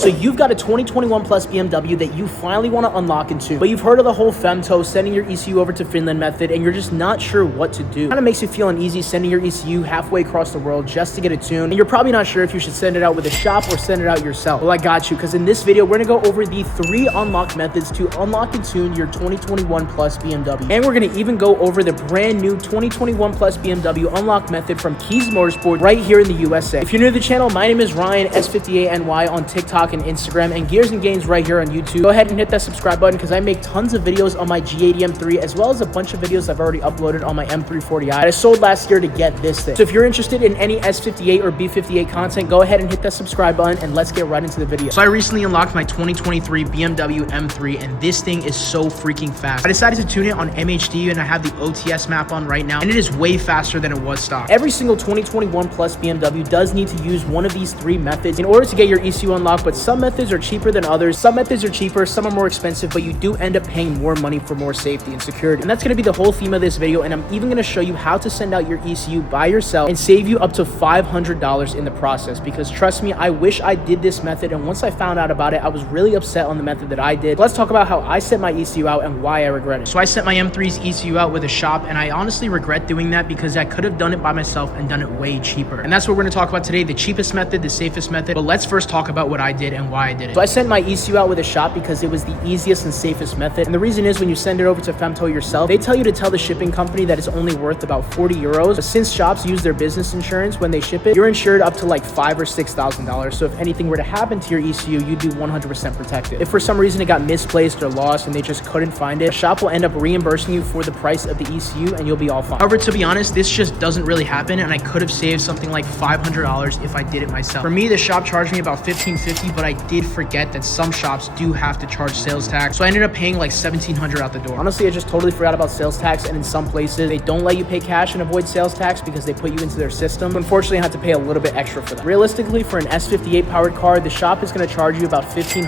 So you've got a 2021 plus BMW that you finally want to unlock and tune, but you've heard of the whole Femto, sending your ECU over to Finland method, and you're just not sure what to do. It kind of makes you feel uneasy sending your ECU halfway across the world just to get it tuned, and you're probably not sure if you should send it out with a shop or send it out yourself. Well, I got you, because in this video, we're going to go over the 3 unlock methods to unlock and tune your 2021 plus BMW. And we're going to even go over the brand new 2021 plus BMW unlock method from Kies Motorsports right here in the USA. If you're new to the channel, my name is Ryan, S58NY on TikTok and Instagram, and Gears and Games right here on YouTube. Go ahead and hit that subscribe button because I make tons of videos on my G80 M3 as well as a bunch of videos I've already uploaded on my M340i that I sold last year to get this thing. So if you're interested in any S58 or B58 content, go ahead and hit that subscribe button and let's get right into the video. So I recently unlocked my 2023 BMW M3 and this thing is so freaking fast. I decided to tune it on MHD and I have the OTS map on right now and it is way faster than it was stock. Every single 2021 plus BMW does need to use one of these 3 methods in order to get your ECU unlocked, but some methods are cheaper than others. Some methods are cheaper, some are more expensive, but you do end up paying more money for more safety and security. And that's going to be the whole theme of this video, and I'm even going to show you how to send out your ECU by yourself and save you up to $500 in the process, because trust me, I wish I did this method, and once I found out about it, I was really upset on the method that I did. Let's talk about how I sent my ECU out and why I regret it. So I sent my M3's ECU out with a shop, and I honestly regret doing that because I could have done it by myself and done it way cheaper. And that's what we're going to talk about today, the cheapest method, the safest method. But let's first talk about what I did and why I did it. So I sent my ECU out with a shop because it was the easiest and safest method. And the reason is when you send it over to Femto yourself, they tell you to tell the shipping company that it's only worth about 40 euros. But since shops use their business insurance when they ship it, you're insured up to like $5,000 or $6,000. So if anything were to happen to your ECU, you'd be 100% protected. If for some reason it got misplaced or lost and they just couldn't find it, the shop will end up reimbursing you for the price of the ECU and you'll be all fine. However, to be honest, this just doesn't really happen and I could have saved something like $500 if I did it myself. For me, the shop charged me about $1,550, but I did forget that some shops do have to charge sales tax, so I ended up paying like $1,700 out the door. Honestly, I just totally forgot about sales tax, and in some places they don't let you pay cash and avoid sales tax because they put you into their system. So unfortunately, I had to pay a little bit extra for that. Realistically, for an S58 powered car, the shop is going to charge you about $1,500,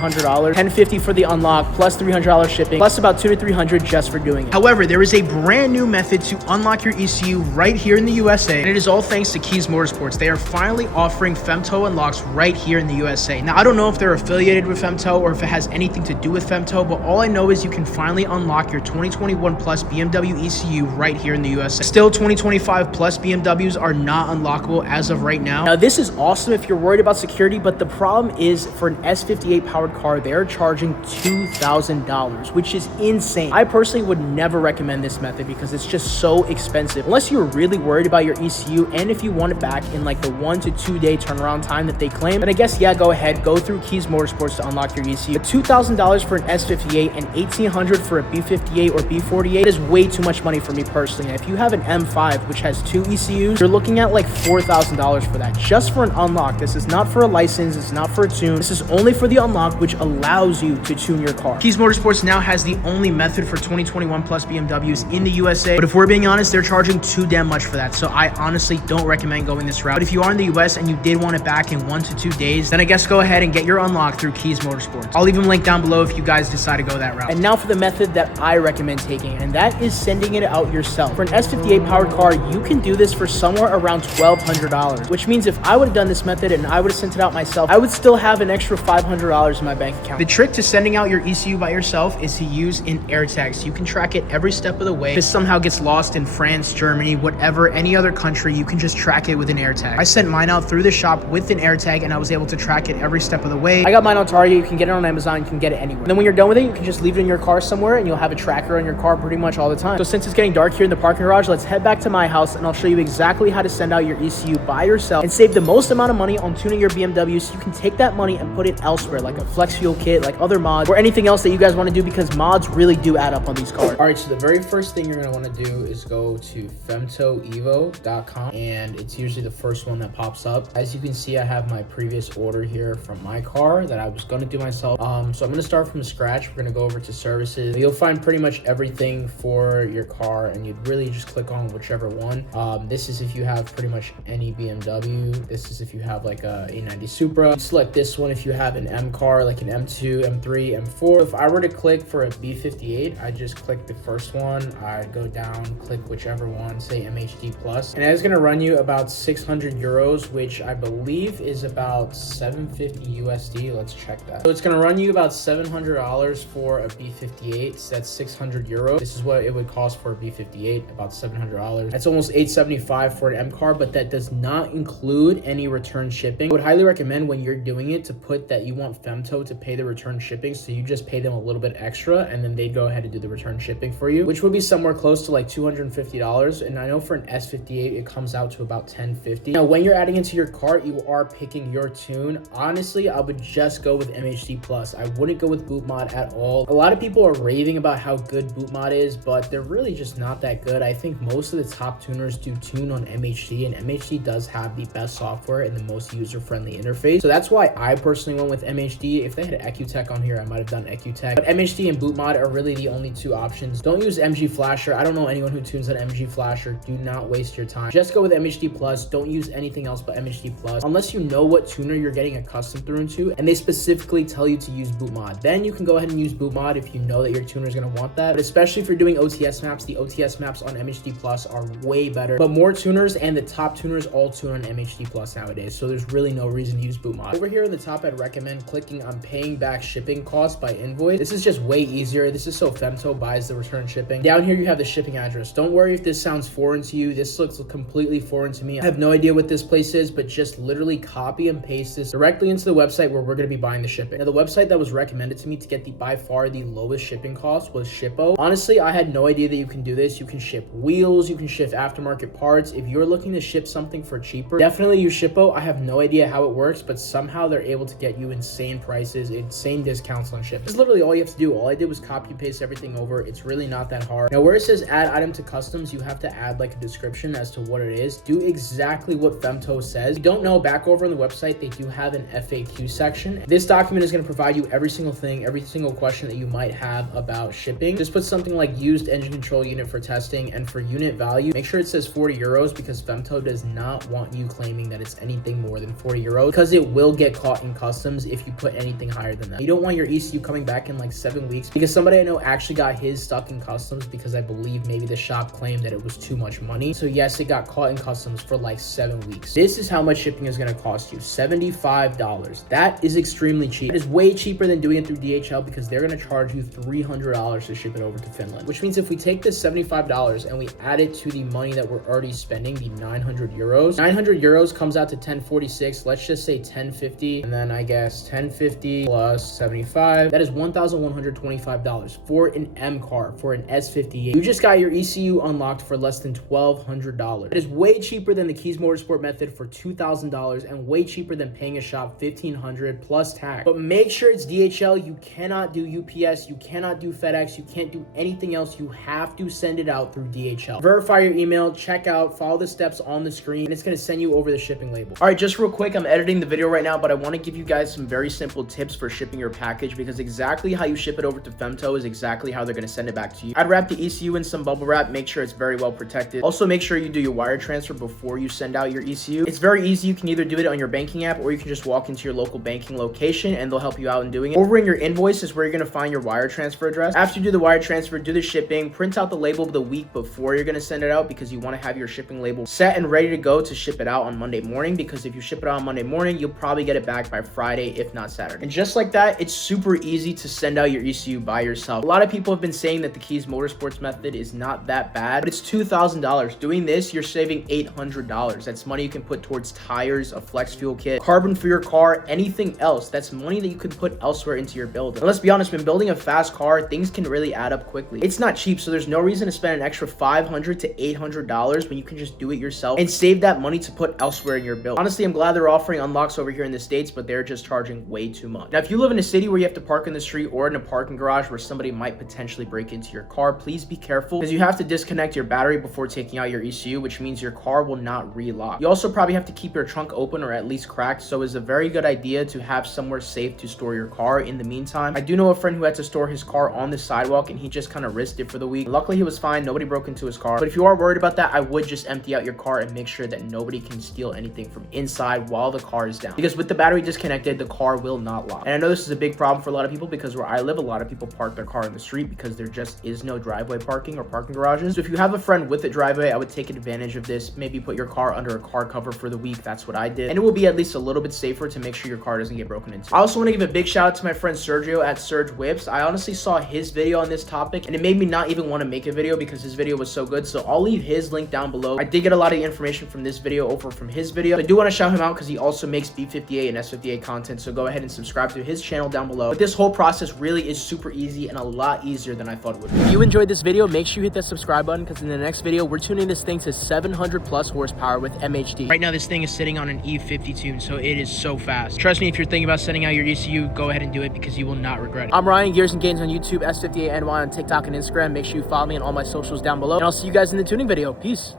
$1,050 for the unlock, plus $300 shipping, plus about $200 to $300 just for doing it. However, there is a brand new method to unlock your ECU right here in the USA, and it is all thanks to Kies Motorsports. They are finally offering Femto unlocks right here in the USA. Now, I don't know if they're affiliated with Femto or if it has anything to do with Femto, but all I know is you can finally unlock your 2021 plus BMW ECU right here in the USA. Still, 2025 plus BMWs are not unlockable as of right now. Now, this is awesome if you're worried about security, but the problem is for an S58 powered car, they're charging $2,000, which is insane. I personally would never recommend this method because it's just so expensive. Unless you're really worried about your ECU and if you want it back in like the 1 to 2 day turnaround time that they claim, then I guess, yeah, go ahead, go through Kies Motorsports to unlock your ECU. But $2,000 for an S58 and $1,800 for a B58 or B48 is way too much money for me personally. And if you have an M5, which has 2 ECUs, you're looking at like $4,000 for that, just for an unlock. This is not for a license, it's not for a tune. This is only for the unlock, which allows you to tune your car. Kies Motorsports now has the only method for 2021 plus BMWs in the USA, but if we're being honest, they're charging too damn much for that. So I honestly don't recommend going this route. But if you are in the US and you did want it back in 1 to 2 days, then I guess go ahead and get your unlock through Kies Motorsports. I'll leave them linked down below if you guys decide to go that route. And now for the method that I recommend taking, and that is sending it out yourself. For an S58 powered car, you can do this for somewhere around $1,200, which means if I would have done this method and I would have sent it out myself, I would still have an extra $500 in my bank account. The trick to sending out your ECU by yourself is to use an AirTag, so you can track it every step of the way. If it somehow gets lost in France, Germany, whatever, any other country, you can just track it with an AirTag. I sent mine out through the shop with an AirTag and I was able to track it every step of the way. I got mine on Target, you can get it on Amazon, you can get it anywhere. And then when you're done with it, you can just leave it in your car somewhere and you'll have a tracker on your car pretty much all the time. So since it's getting dark here in the parking garage, let's head back to my house and I'll show you exactly how to send out your ECU by yourself and save the most amount of money on tuning your BMW, so you can take that money and put it elsewhere, like a flex fuel kit, like other mods, or anything else that you guys want to do, because mods really do add up on these cars. All right, so the very first thing you're going to want to do is go to femtoevo.com, and it's usually the first one that pops up. As you can see, I have my previous order here from my car that I was going to do myself. So I'm going to start from scratch. We're going to go over to services. You'll find pretty much everything for your car, and you'd really just click on whichever one. This is if you have pretty much any BMW. This is if you have like a A90 Supra. You select this one if you have an M car, like an M2, M3, M4. If I were to click for a B58, I just click the first one. I'd go down, click whichever one, say MHD Plus, and it's going to run you about 600 euros, which I believe is about 750 USD. Let's check that. So it's gonna run you about $700 for a B58. So that's 600 euros. This is what it would cost for a B58, about $700. That's almost $875 for an M car, but that does not include any return shipping. I would highly recommend when you're doing it to put that you want Femto to pay the return shipping, so you just pay them a little bit extra and then they'd go ahead and do the return shipping for you, which would be somewhere close to like $250. And I know for an S58 it comes out to about $1050. Now when you're adding into your cart, you are picking your tune. Honestly, I would just go with MHD Plus. I wouldn't go with boot mod at all. A lot of people are raving about how good boot mod is, but they're really just not that good. I think most of the top tuners do tune on MHD, and MHD does have the best software and the most user-friendly interface. So that's why I personally went with MHD. If they had EcuTech on here, I might have done EcuTech. But MHD and boot mod are really the only two options. Don't use MG Flasher. I don't know anyone who tunes on MG Flasher. Do not waste your time. Just go with MHD Plus. Don't use anything else but MHD Plus unless you know what tuner you're getting accustomed through into and they specifically tell you to use boot mod. Then you can go ahead and use boot mod if you know that your tuner is going to want that. But especially if you're doing OTS maps, the OTS maps on MHD Plus are way better. But more tuners and the top tuners all tune on MHD Plus nowadays, so there's really no reason to use boot mod. Over here in the top, I'd recommend clicking on paying back shipping costs by invoice. This is just way easier. This is so Femto buys the return shipping. Down here you have the shipping address. Don't worry if this sounds foreign to you. This looks completely foreign to me. I have no idea what this place is, but just literally copy and paste this directly into the website where we're going to be buying the shipping. Now the website that was recommended to me to get the by far the lowest shipping cost was Shippo. Honestly, I had no idea that you can do this. You can ship wheels, you can ship aftermarket parts. If you're looking to ship something for cheaper, definitely use Shippo. I have no idea how it works, but somehow they're able to get you insane prices, insane discounts on shipping. This is literally all you have to do. All I did was copy and paste everything over. It's really not that hard. Now where it says add item to customs, you have to add like a description as to what it is. Do exactly what Femto says. If you don't know, back over on the website, they do have an FAQ section. This document is going to provide you every single thing, every single question that you might have about shipping. Just put something like used engine control unit for testing, and for unit value, make sure it says 40 euros because Femto does not want you claiming that it's anything more than 40 euros because it will get caught in customs if you put anything higher than that. You don't want your ECU coming back in like 7 weeks, because somebody I know actually got his stuck in customs because I believe maybe the shop claimed that it was too much money. So yes, it got caught in customs for like 7 weeks. This is how much shipping is going to cost you, $75. That is extremely cheap. It is way cheaper than doing it through DHL because they're going to charge you $300 to ship it over to Finland, which means if we take this $75 and we add it to the money that we're already spending, the 900 euros comes out to 1046. Let's just say 1050, and then I guess 1050 plus 75, that is $1,125 for an M car, for an S58. You just got your ECU unlocked for less than $1,200. It is way cheaper than the Kies Motorsport method for $2,000 and way cheaper than paying a shop $1,500 plus tax. But make sure it's DHL. You cannot do UPS, you cannot do FedEx, you can't do anything else. You have to send it out through DHL. Verify your email, check out, follow the steps on the screen, and it's going to send you over the shipping label. All right, just real quick, I'm editing the video right now, but I want to give you guys some very simple tips for shipping your package, because exactly how you ship it over to Femto is exactly how they're going to send it back to you. I'd wrap the ECU in some bubble wrap, make sure it's very well protected. Also, make sure you do your wire transfer before you send out your ECU. It's very easy. You can either do it on your banking app or you can just walk into your local banking location and they'll help you out in doing it. Over in your invoice is where you're going to find your wire transfer address. After you do the wire transfer, do the shipping, print out the label the week before you're going to send it out, because you want to have your shipping label set and ready to go to ship it out on Monday morning, because if you ship it out on Monday morning, you'll probably get it back by Friday, if not Saturday. And just like that, it's super easy to send out your ECU by yourself. A lot of people have been saying that the Kies Motorsports method is not that bad, but it's $2,000. Doing this, you're saving $800. That's money you can put towards tires, a flex fuel kit, carbon for your car, anything else. That's money that you could put elsewhere into your build. And let's be honest, when building a fast car, things can really add up quickly. It's not cheap, so there's no reason to spend an extra $500 to $800 when you can just do it yourself and save that money to put elsewhere in your build. Honestly, I'm glad they're offering unlocks over here in the States, but they're just charging way too much. Now, if you live in a city where you have to park in the street or in a parking garage where somebody might potentially break into your car, please be careful, because you have to disconnect your battery before taking out your ECU, which means your car will not relock. You also probably have to keep your trunk open or at least cracked, so it's a very good idea to have somewhere safe to store your car in the meantime. I do know a friend who had to store his car on the sidewalk and he just kind of risked it for the week. Luckily, he was fine. Nobody broke into his car. But if you are worried about that, I would just empty out your car and make sure that nobody can steal anything from inside while the car is down. Because with the battery disconnected, the car will not lock. And I know this is a big problem for a lot of people, because where I live, a lot of people park their car in the street because there just is no driveway parking or parking garages. So if you have a friend with a driveway, I would take advantage of this. Maybe put your car under a car cover for the week. That's what I did. And it will be at least a little bit safer to make sure your car doesn't get broken into. I also want to give a big shout out to my friend Sergio at Serge Whips. I honestly saw his video on this topic and it made me not even want to make a video because his video was so good. So I'll leave his link down below. I did get a lot of information from this video over from his video. I do want to shout him out because he also makes B58 and S58 content. So go ahead and subscribe to his channel down below. But this whole process really is super easy and a lot easier than I thought it would be. If you enjoyed this video, make sure you hit that subscribe button because in the next video, we're tuning this thing to 700 plus horsepower with MHD. Right now, this thing is sitting on an E50 tune, so it is so fast. Trust me, if you're thinking about sending out your ECU, go ahead and do it because you will not regret it. I'm Ryan, Gears and Gains on YouTube, S58NY on TikTok and Instagram. Make sure you follow me on all my socials down below. And I'll see you guys in the tuning video. Peace.